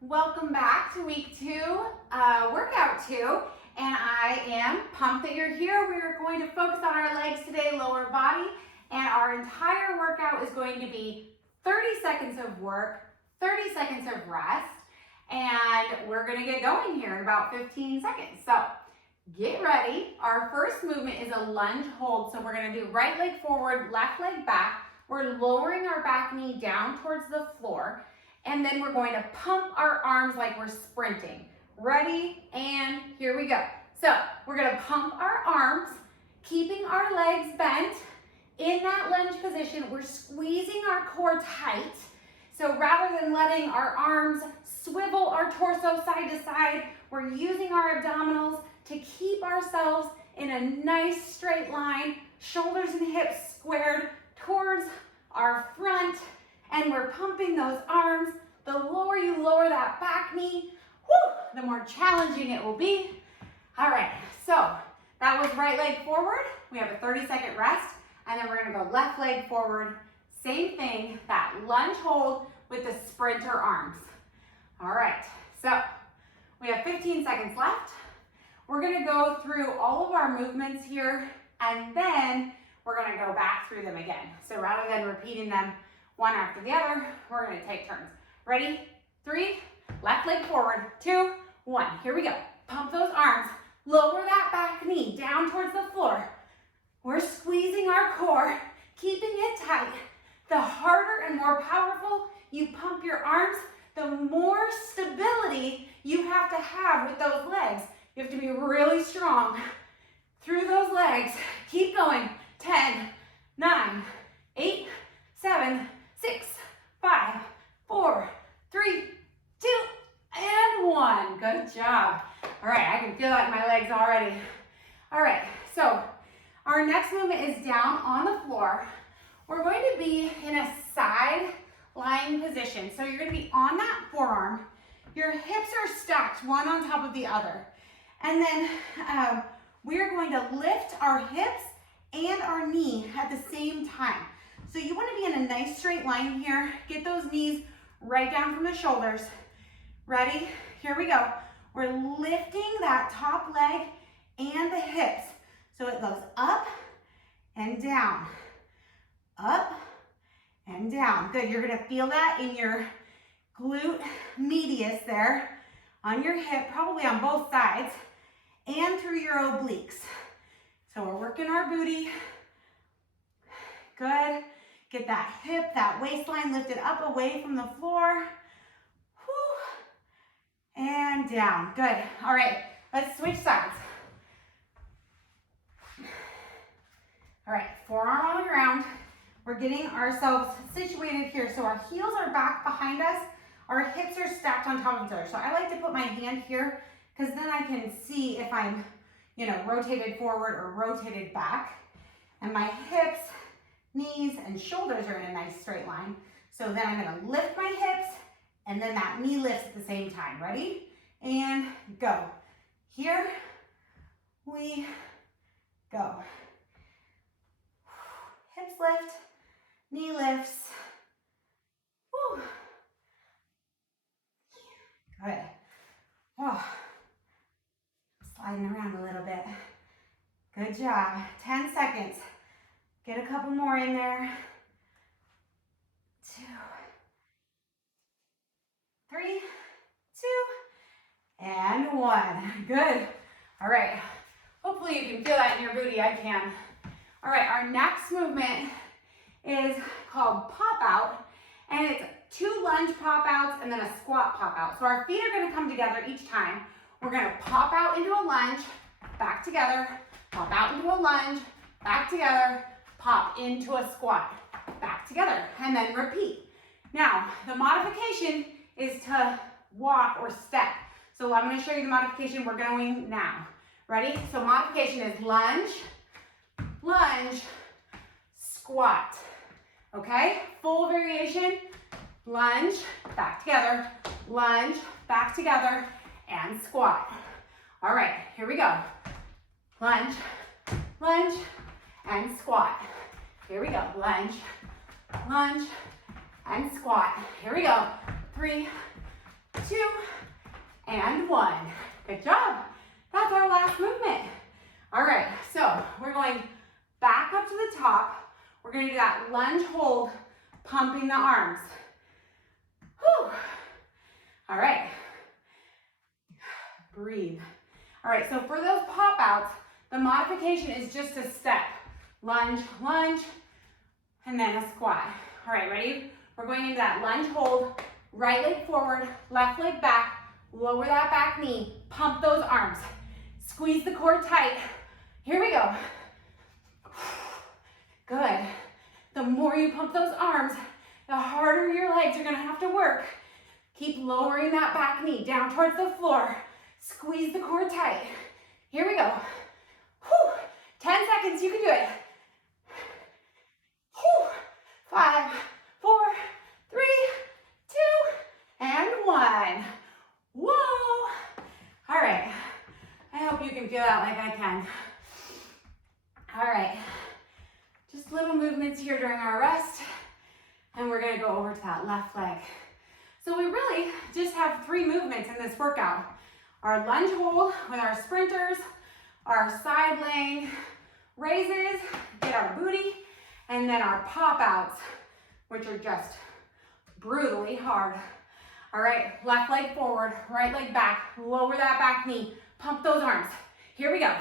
Welcome back to week 2, workout 2, and I am pumped that you're here. We are going to focus on our legs today, lower body, and our entire workout is going to be 30 seconds of work, 30 seconds of rest, and we're going to get going here in about 15 seconds. So get ready. Our first movement is a lunge hold. So we're going to do right leg forward, left leg back. We're lowering our back knee down towards the floor. And then we're going to pump our arms like we're sprinting. Ready? And here we go. So we're going to pump our arms, keeping our legs bent. In that lunge position, we're squeezing our core tight. So rather than letting our arms swivel our torso side to side, we're using our abdominals to keep ourselves in a nice straight line, shoulders and hips squared towards our front. And we're pumping those arms. The lower you lower that back knee, the more challenging it will be. All right, so that was right leg forward. We have a 30-second rest, and then we're gonna go left leg forward. Same thing, that lunge hold with the sprinter arms. All right, so we have 15 seconds left. We're gonna go through all of our movements here, and then we're gonna go back through them again. So rather than repeating them one after the other, we're gonna take turns. Ready? 3, left leg forward, 2, 1. Here we go. Pump those arms, lower that back knee down towards the floor. We're squeezing our core, keeping it tight. The harder and more powerful you pump your arms, the more stability you have to have with those legs. You have to be really strong through those legs. Keep going. 10, 9, 8, 7, 6, 5, 4, 3, 2, and 1. Good job. All right, I can feel that in my legs already. All right, so our next movement is down on the floor. We're going to be in a side lying position. So you're going to be on that forearm. Your hips are stacked one on top of the other. And then we're going to lift our hips and our knee at the same time. So you want to be in a nice straight line here. Get those knees right down from the shoulders. Ready? Here we go. We're lifting that top leg and the hips. So it goes up and down, up and down. Good, you're gonna feel that in your glute medius there, on your hip, probably on both sides, and through your obliques. So we're working our booty. Good. Get that hip, that waistline lifted up away from the floor. Whew. And down. Good. All right, let's switch sides. All right, forearm on the ground. We're getting ourselves situated here. So our heels are back behind us. Our hips are stacked on top of each other. So I like to put my hand here because then I can see if I'm, rotated forward or rotated back. And my hips, knees, and shoulders are in a nice straight line. So then I'm gonna lift my hips and then that knee lifts at the same time. Ready? And go. Here we go. Hips lift, knee lifts. Woo. Good. Oh. Sliding around a little bit. Good job. 10 seconds. Get a couple more in there. 2, 3, 2, and 1. Good. All right. Hopefully you can feel that in your booty. I can. All right, our next movement is called pop out, and it's 2 lunge pop outs and then a squat pop out. So our feet are gonna come together each time. We're gonna pop out into a lunge, back together, pop out into a lunge, back together, pop into a squat, back together, and then repeat. Now, the modification is to walk or step. So I'm gonna show you the modification we're going now. Ready? So modification is lunge, lunge, squat. Okay? Full variation, lunge, back together, lunge, back together, and squat. All right, here we go. Lunge, lunge, and squat. Here we go. Lunge, lunge, and squat. Here we go. 3, 2, and 1. Good job. That's our last movement. All right, so we're going back up to the top. We're gonna do that lunge hold, pumping the arms. Whew. All right, breathe. All right, so for those pop outs, the modification is just a step. Lunge, lunge, and then a squat. All right, ready? We're going into that lunge hold, right leg forward, left leg back, lower that back knee, pump those arms. Squeeze the core tight. Here we go. Good. The more you pump those arms, the harder your legs are gonna have to work. Keep lowering that back knee down towards the floor. Squeeze the core tight. Here we go. Whew. 10 seconds, you can do it. Whew. 5, 4, 3, 2, and 1. Whoa. All right. I hope you can feel that like I can. All right. Just little movements here during our rest. And we're gonna go over to that left leg. So we really just have 3 movements in this workout. Our lunge hold with our sprinters, our side laying raises, get our booty, and then our pop outs, which are just brutally hard. All right, left leg forward, right leg back, lower that back knee, pump those arms. Here we go.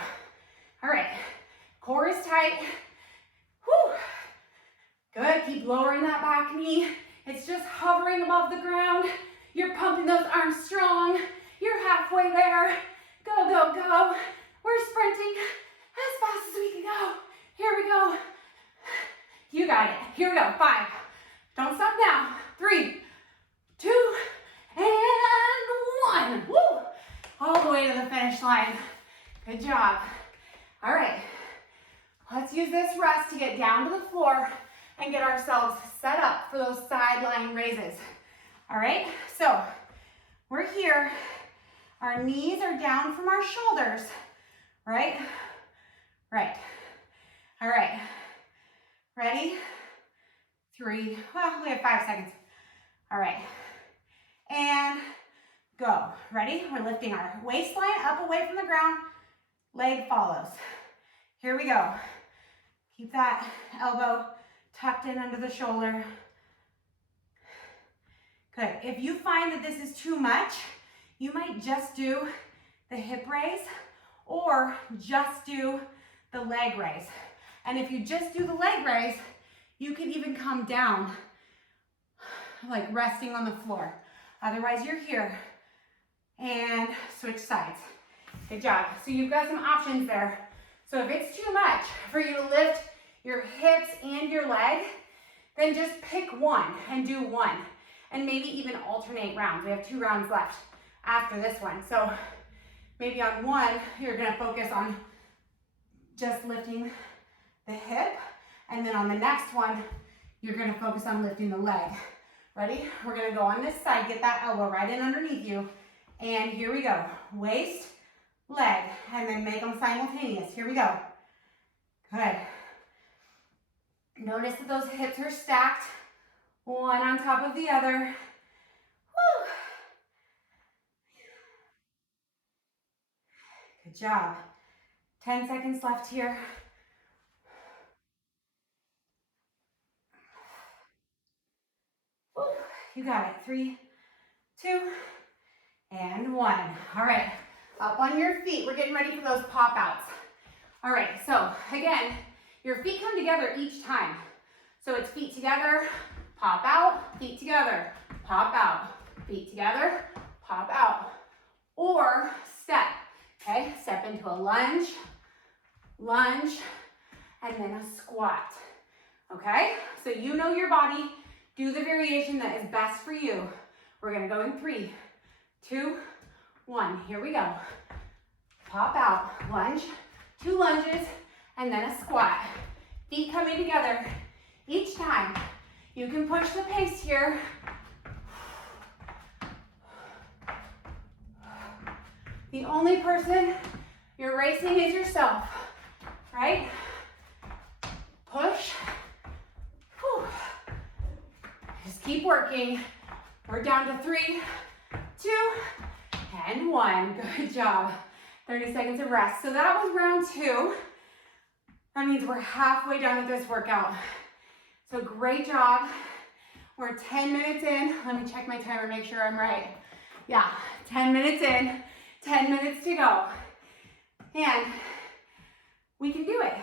All right, core is tight. Whew. Good, keep lowering that back knee. It's just hovering above the ground. You're pumping those arms strong. You're halfway there. Go, go, go. We're sprinting as fast as we can go. Here we go. You got it. Here we go. 5. Don't stop now. 3, 2, and 1. Woo! All the way to the finish line. Good job. All right. Let's use this rest to get down to the floor and get ourselves set up for those side lying raises. All right, so we're here. Our knees are down from our shoulders, right? Right. All right, ready? 3, well, we have 5 seconds. All right, and go. Ready? We're lifting our waistline up away from the ground. Leg follows. Here we go. Keep that elbow tucked in under the shoulder. Good. If you find that this is too much, you might just do the hip raise or just do the leg raise. And if you just do the leg raise, you can even come down, like resting on the floor. Otherwise, you're here. And switch sides. Good job. So you've got some options there. So if it's too much for you to lift your hips and your leg, then just pick one and do one. And maybe even alternate rounds. We have 2 rounds left after this one. So maybe on one, you're gonna focus on just lifting the hip. And then on the next one, you're gonna focus on lifting the leg. Ready? We're gonna go on this side, get that elbow right in underneath you. And here we go. Waist, leg, and then make them simultaneous. Here we go. Good. Notice that those hips are stacked, one on top of the other. Woo. Good job. 10 seconds left here. Woo. You got it. 3, 2, and 1. All right, up on your feet. We're getting ready for those pop outs. All right, so again, your feet come together each time. So it's feet together, pop out, feet together, pop out, feet together, pop out. Or step, okay? Step into a lunge, lunge, and then a squat, okay? So you know your body. Do the variation that is best for you. We're gonna go in 3, 2, 1. Here we go. Pop out, lunge, 2 lunges, and then a squat. Feet coming together each time. You can push the pace here. The only person you're racing is yourself, right? Push. Whew. Just keep working. We're down to 3, 2, and 1. Good job. 30 seconds of rest. So that was round 2. That means we're halfway done with this workout. So great job. We're 10 minutes in. Let me check my timer, make sure I'm right. Yeah, 10 minutes in, 10 minutes to go. And we can do it,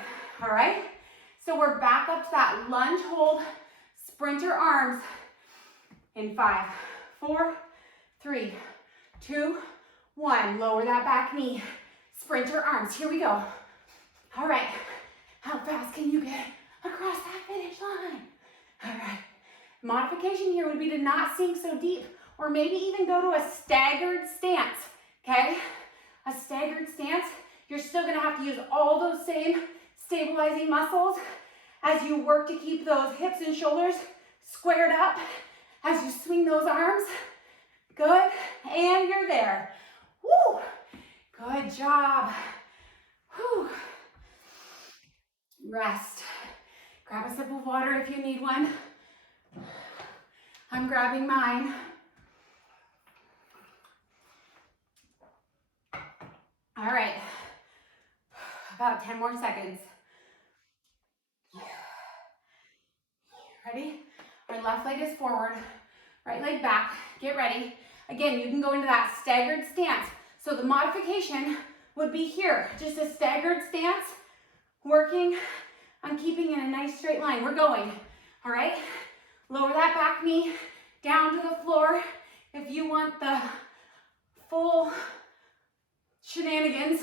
all right? So we're back up to that lunge hold, sprinter arms in 5, 4, 3, 2, 1. Lower that back knee, sprinter arms. Here we go. All right, how fast can you get across that finish line? All right, modification here would be to not sink so deep, or maybe even go to a staggered stance, okay? A staggered stance, you're still gonna have to use all those same stabilizing muscles as you work to keep those hips and shoulders squared up as you swing those arms. Good, and you're there. Woo! Good job. Whew. Rest. Grab a sip of water if you need one. I'm grabbing mine. All right, about 10 more seconds. Ready? Our left leg is forward, right leg back. Get ready. Again, you can go into that staggered stance. So the modification would be here, just a staggered stance, working on keeping in a nice straight line. We're going, all right? Lower that back knee down to the floor. If you want the full shenanigans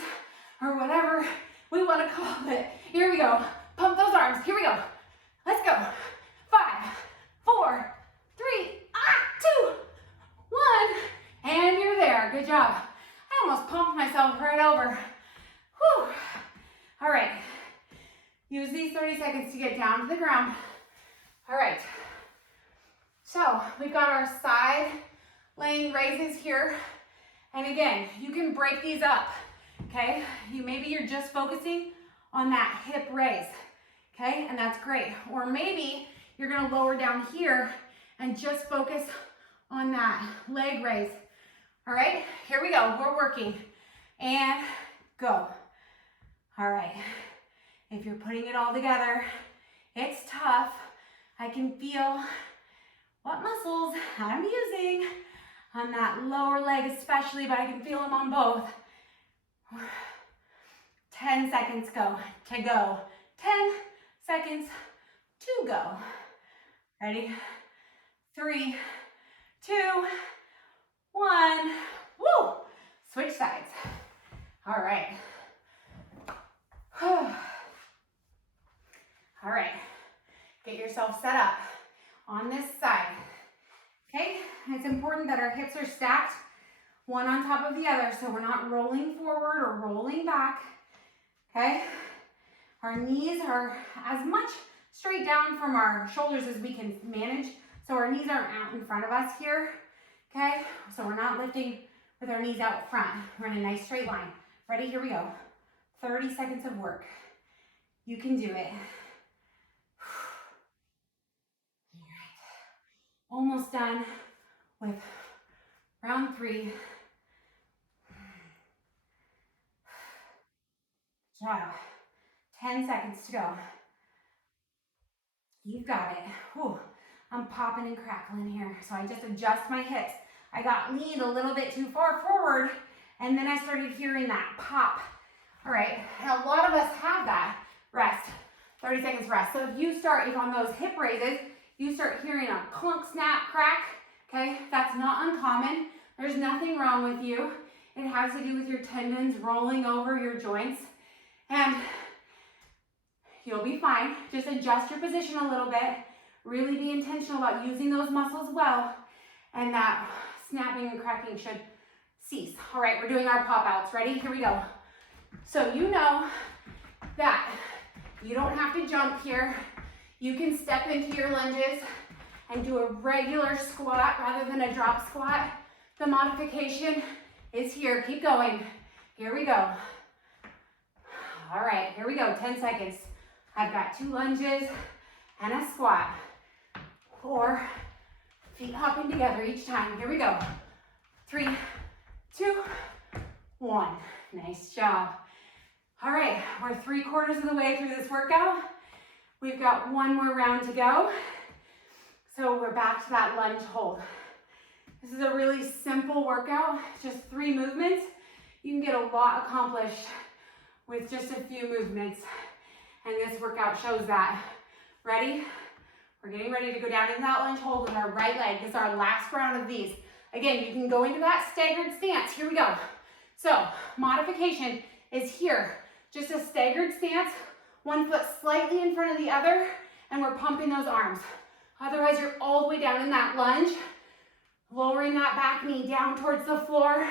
or whatever we want to call it. Here we go. Pump those arms. Here we go. Let's go. 5, 4, 3, 2, 1. And you're there. Good job. I almost pumped myself right over. Whew. All right. Use these 30 seconds to get down to the ground. All right. So we've got our side laying raises here. And again, you can break these up, okay? Maybe you're just focusing on that hip raise, okay? And that's great. Or maybe you're gonna lower down here and just focus on that leg raise. All right, here we go. We're working. And go. All right. If you're putting it all together, it's tough. I can feel what muscles I'm using on that lower leg especially, but I can feel them on both. 10 seconds to go. 10 seconds to go. Ready? 3, 2, 1. Woo! Switch sides. All right. All right. Get yourself set up on this side. Okay? It's important that our hips are stacked one on top of the other so we're not rolling forward or rolling back. Okay? Our knees are as much straight down from our shoulders as we can manage. So our knees aren't out in front of us here. Okay? So we're not lifting with our knees out front. We're in a nice straight line. Ready? Here we go. 30 seconds of work. You can do it. Almost done with round 3. Good job. 10 seconds to go. You've got it. Whew. I'm popping and crackling here. So I just adjust my hips. I got leaned a little bit too far forward, and then I started hearing that pop. All right, and a lot of us have that. Rest. 30 seconds rest. So if you start, if on those hip raises, you start hearing a clunk, snap, crack, okay? That's not uncommon. There's nothing wrong with you. It has to do with your tendons rolling over your joints, and you'll be fine. Just adjust your position a little bit. Really be intentional about using those muscles well, and that snapping and cracking should cease. All right, we're doing our pop outs. Ready? Here we go. So you know that you don't have to jump here. You can step into your lunges and do a regular squat rather than a drop squat. The modification is here. Keep going. Here we go. All right, here we go. 10 seconds. I've got 2 lunges and a squat. 4 feet hopping together each time. Here we go. 3, 2, 1. Nice job. All right, we're 3/4 of the way through this workout. We've got one more round to go. So we're back to that lunge hold. This is a really simple workout, just 3 movements. You can get a lot accomplished with just a few movements. And this workout shows that. Ready? We're getting ready to go down into that lunge hold with our right leg. This is our last round of these. Again, you can go into that staggered stance. Here we go. So, modification is here. Just a staggered stance, one foot slightly in front of the other, and we're pumping those arms. Otherwise, you're all the way down in that lunge, lowering that back knee down towards the floor.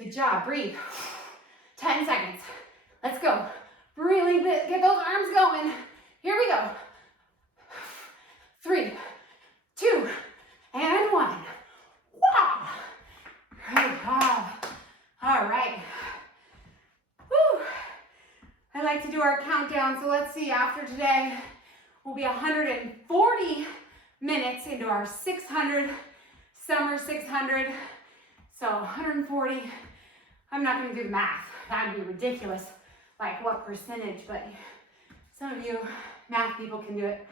Good job, breathe. 10 seconds. Let's go. Really get those arms going. Here we go. 3, 2, and 1. Wow. Good job. All right. Woo. I like to do our countdown, so let's see, after today, we'll be 140 minutes into our 600, summer 600. So 140, I'm not gonna do the math. That'd be ridiculous, like what percentage, but some of you math people can do it,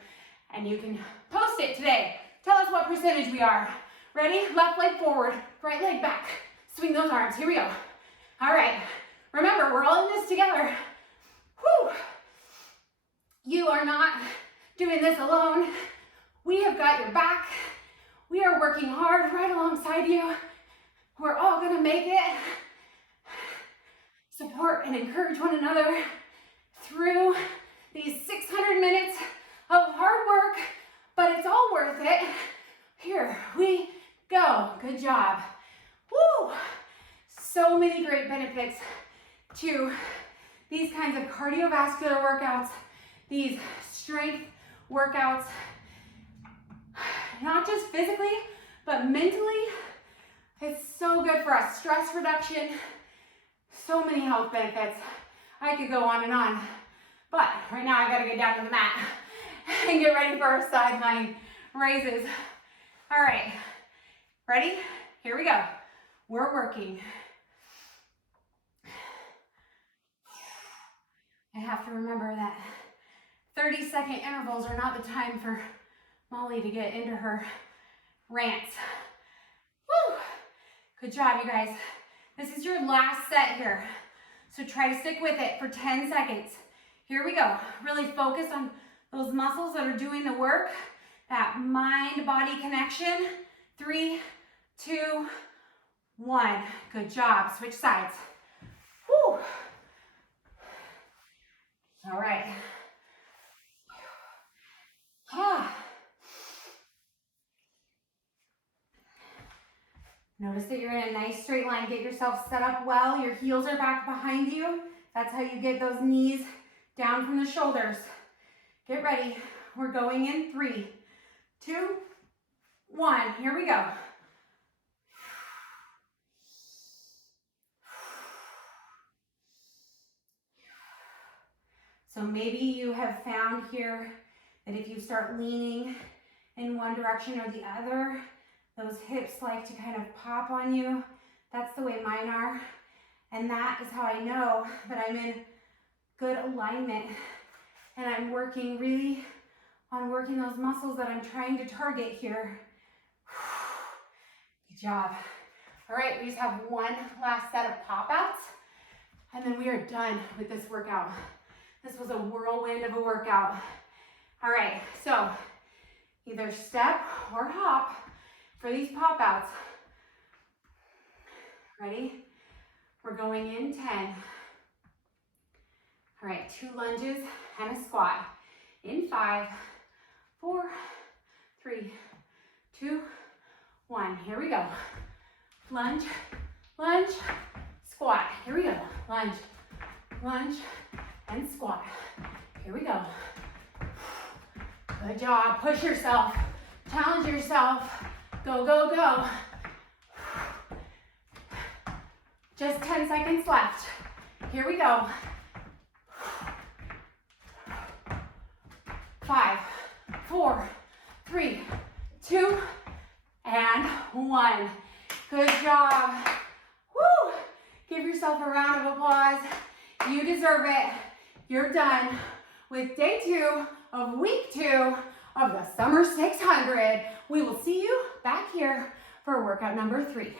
and you can post it today. Tell us what percentage we are. Ready? Left leg forward, right leg back. Swing those arms, here we go. All right, remember, we're all in this together. Whew. You are not doing this alone. We have got your back. We are working hard right alongside you. We're all gonna make it. Support and encourage one another through these 600 minutes of hard work, but it's all worth it. Here we go. Good job. Woo! So many great benefits to these kinds of cardiovascular workouts, these strength workouts, not just physically, but mentally. It's so good for us. Stress reduction, so many health benefits. I could go on, but right now I gotta get down to the mat and get ready for our sideline raises. All right, ready? Here we go. We're working. I have to remember that 30-second intervals are not the time for Molly to get into her rants. Woo! Good job, you guys. This is your last set here. So try to stick with it for 10 seconds. Here we go. Really focus on those muscles that are doing the work, that mind-body connection. 3, 2, 1. Good job. Switch sides. Woo! All right. Notice that you're in a nice straight line. Get yourself set up well. Your heels are back behind you. That's how you get those knees down from the shoulders. Get ready. We're going in 3, 2, 1. Here we go. So maybe you have found here that if you start leaning in one direction or the other, those hips like to kind of pop on you. That's the way mine are. And that is how I know that I'm in good alignment and I'm working really on working those muscles that I'm trying to target here. Good job. All right, we just have one last set of pop-outs and then we are done with this workout. This was a whirlwind of a workout. All right, so either step or hop for these pop-outs. Ready? We're going in 10. All right, 2 lunges and a squat. In 5, 4, 3, 2, 1. Here we go. Lunge, lunge, squat. Here we go. Lunge, lunge, and squat. Here we go. Good job. Push yourself. Challenge yourself. Go, go, go. Just 10 seconds left. Here we go. 5, 4, 3, 2, and 1. Good job. Woo! Give yourself a round of applause. You deserve it. You're done with day 2 of week 2 of the Summer 600. We will see you back here for workout number 3.